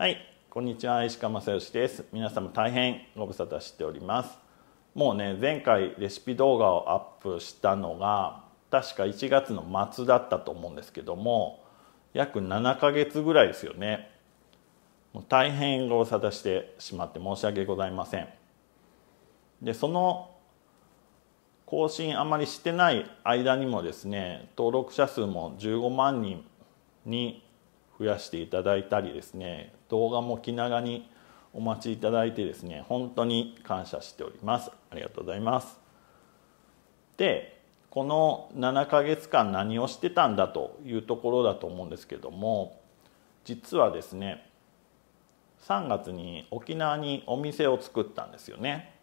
はい、こんにちは。石川正義です。皆様大変ご無沙汰しております。もうね、前回レシピ動画をアップしたのが確か1月の末だったと思うんですけども、約7ヶ月ぐらいですよね。もう大変ご無沙汰してしまって申し訳ございません。で、その更新あまりしてない間にもですね、登録者数も15万人に増やしていただいたりですね、動画も気長にお待ちいただいてですね、本当に感謝しております。ありがとうございます。で、この7ヶ月間何をしてたんだというところだと思うんですけども、実はですね、3月に沖縄にお店を作ったんですよね。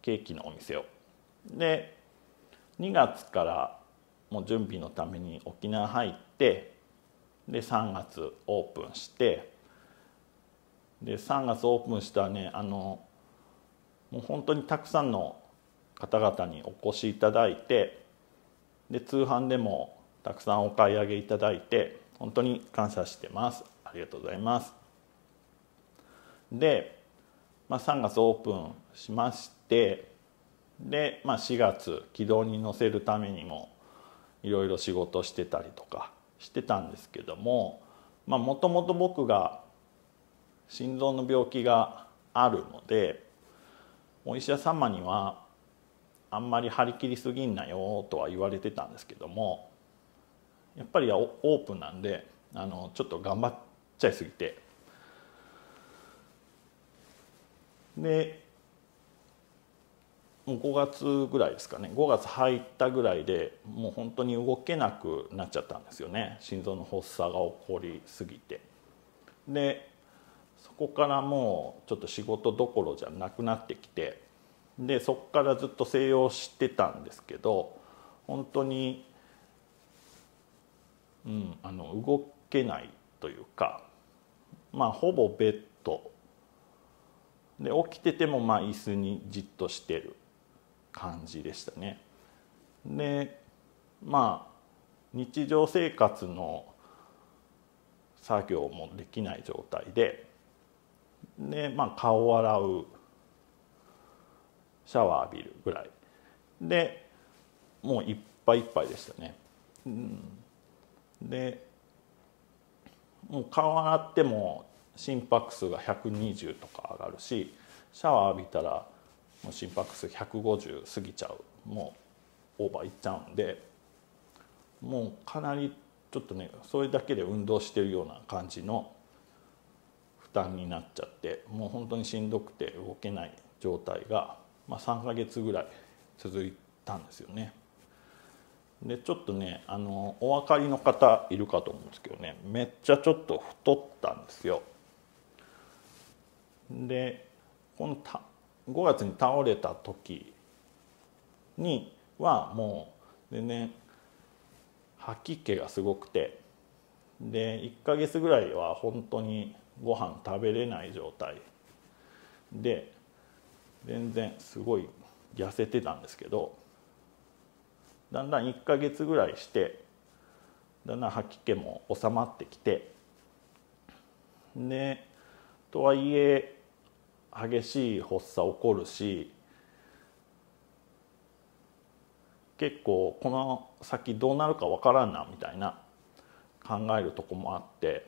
ケーキのお店を。で、2月からもう準備のために沖縄入って、で3月オープンして、で3月オープンしたらね、もう本当にたくさんの方々にお越しいただいて、で通販でもたくさんお買い上げいただいて本当に感謝してます。ありがとうございます。で、3月オープンしまして、で、4月軌道に乗せるためにもいろいろ仕事してたりとかしてたんですけども、もともと僕が心臓の病気があるので、お医者様にはあんまり張り切りすぎんなよとは言われてたんですけども、やっぱりオープンなんでちょっと頑張っちゃいすぎて、でもう5月ぐらいですかね、5月入ったぐらいでもう本当に動けなくなっちゃったんですよね。心臓の発作が起こりすぎて。でそこからもうちょっと仕事どころじゃなくなってきて、でそこからずっと静養してたんですけど、本当に、動けないというか、ほぼベッドで起きてても椅子にじっとしてる感じでしたね。で日常生活の作業もできない状態で、顔を洗う、シャワー浴びるぐらいでもういっぱいいっぱいでしたね。でもう顔洗っても心拍数が120とか上がるし、シャワー浴びたらもう心拍数150過ぎちゃう、もうオーバーいっちゃうんで、もうかなりちょっとね、それだけで運動してるような感じの負担になっちゃって、もう本当にしんどくて動けない状態が、3ヶ月ぐらい続いたんですよね。でちょっとね、お分かりの方いるかと思うんですけどね、めっちゃちょっと太ったんですよ。でこの5月に倒れた時にはもう全然吐き気がすごくて、で1ヶ月ぐらいは本当にご飯食べれない状態で、全然すごい痩せてたんですけど、だんだん1ヶ月ぐらいしてだんだん吐き気も収まってきて、でとはいえ激しい発作起こるし、結構この先どうなるかわからんなみたいな考えるとこもあって、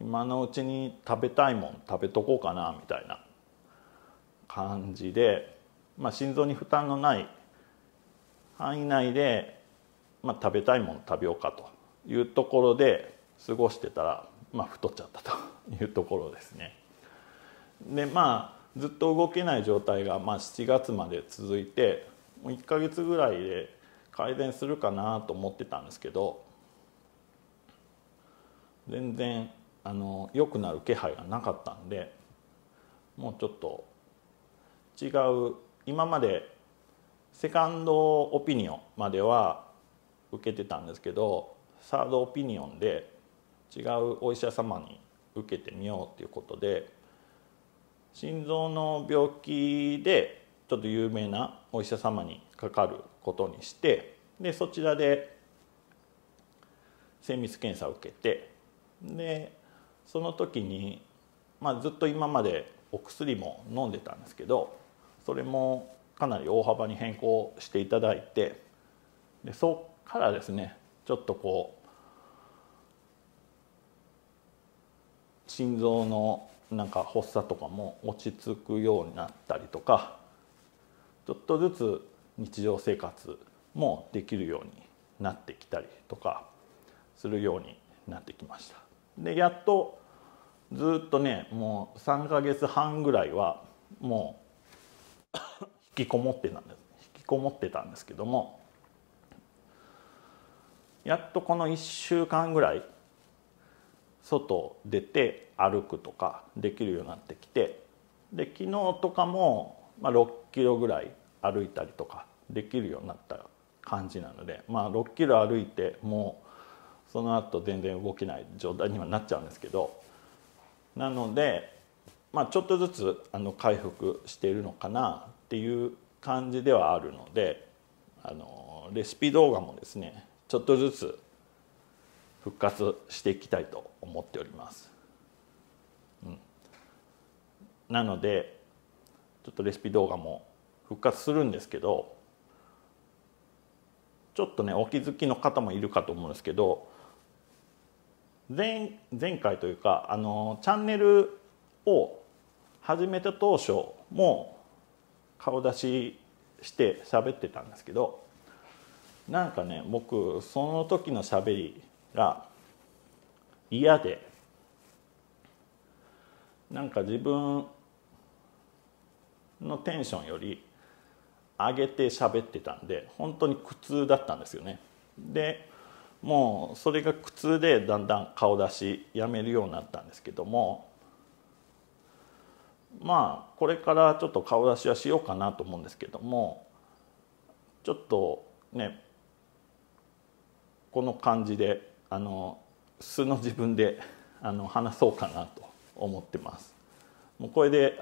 今のうちに食べたいもん食べとこうかなみたいな感じで、心臓に負担のない範囲内で、食べたいもの食べようかというところで過ごしてたら、太っちゃったというところですね。でずっと動けない状態が7月まで続いて、もう1ヶ月ぐらいで改善するかなと思ってたんですけど、全然良くなる気配がなかったんで、もうちょっと違う、今までセカンドオピニオンまでは受けてたんですけど、サードオピニオンで違うお医者様に受けてみようということで、心臓の病気でちょっと有名なお医者様にかかることにして、でそちらで精密検査を受けて、でその時にずっと今までお薬も飲んでたんですけど、それもかなり大幅に変更していただいて、でそこからですねちょっとこう心臓のなんか発作とかも落ち着くようになったりとか、ちょっとずつ日常生活もできるようになってきたりとかするようになってきました。でやっとずっとねもう3ヶ月半ぐらいはもう引きこもってたんですけども、やっとこの1週間ぐらい外出て歩くとかできるようになってきて、で昨日とかも6キロぐらい歩いたりとかできるようになった感じなので、6キロ歩いてもうその後全然動けない状態にはなっちゃうんですけど、なのでちょっとずつ回復しているのかなっていう感じではあるので、レシピ動画もですねちょっとずつ復活していきたいと思っております。なのでちょっとレシピ動画も復活するんですけど、ちょっとねお気づきの方もいるかと思うんですけど、前回というかチャンネルを始めた当初も顔出しして喋ってたんですけど、なんかね僕その時の喋りが嫌で、なんか自分のテンションより上げて喋ってたんで本当に苦痛だったんですよね。でもうそれが苦痛でだんだん顔出しやめるようになったんですけども、これからちょっと顔出しはしようかなと思うんですけども、ちょっとねこの感じで素の自分で話そうかなと思ってます。もうこれで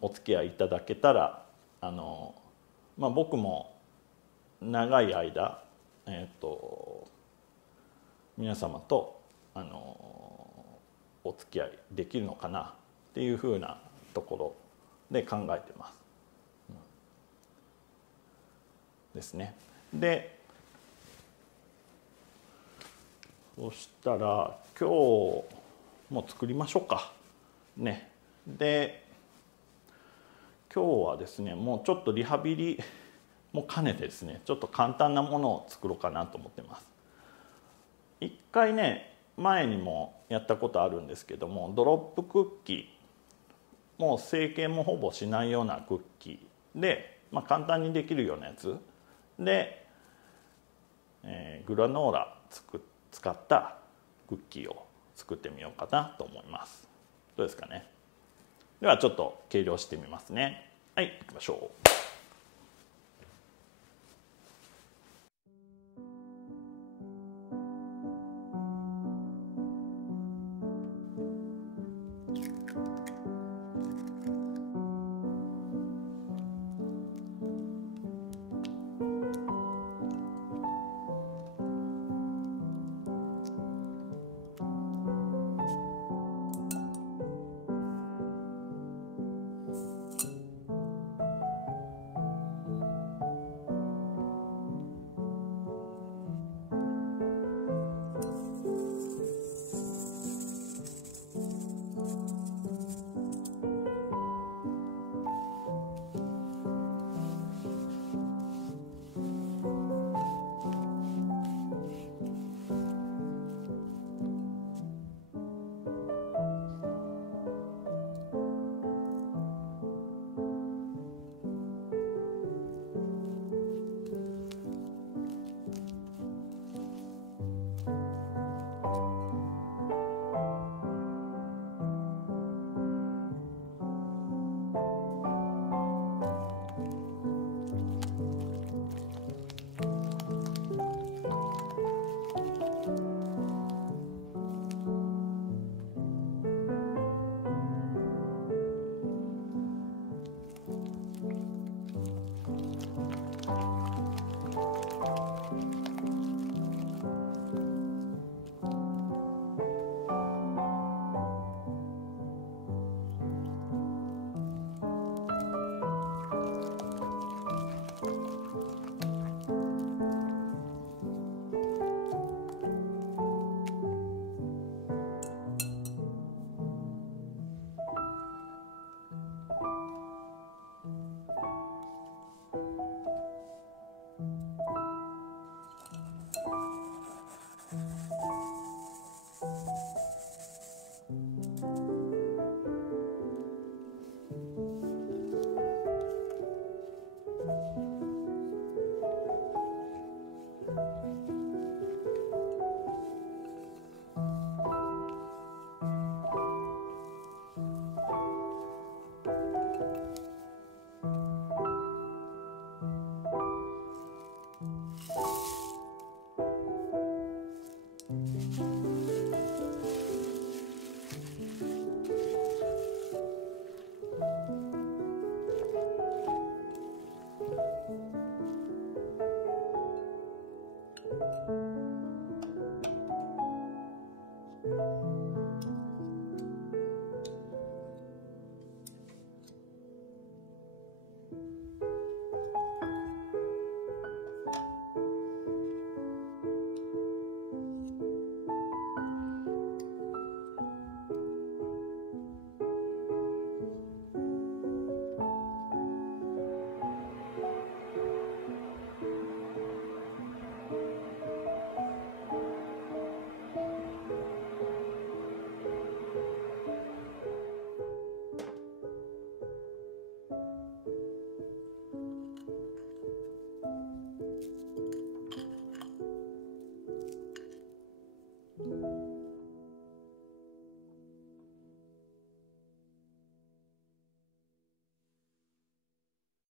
お付き合いいただけたら僕も長い間皆様とお付き合いできるのかなっていうふうなところで考えてます。ですね。でそしたら今日も作りましょうかね。で今日はですねもうちょっとリハビリも兼ねてですねちょっと簡単なものを作ろうかなと思ってます。一回ね前にもやったことあるんですけども、ドロップクッキー、もう成形もほぼしないようなクッキーで、簡単にできるようなやつで、グラノーラ使ったクッキーを作ってみようかなと思います。どうですかね。ではちょっと計量してみますね。はい、いきましょう。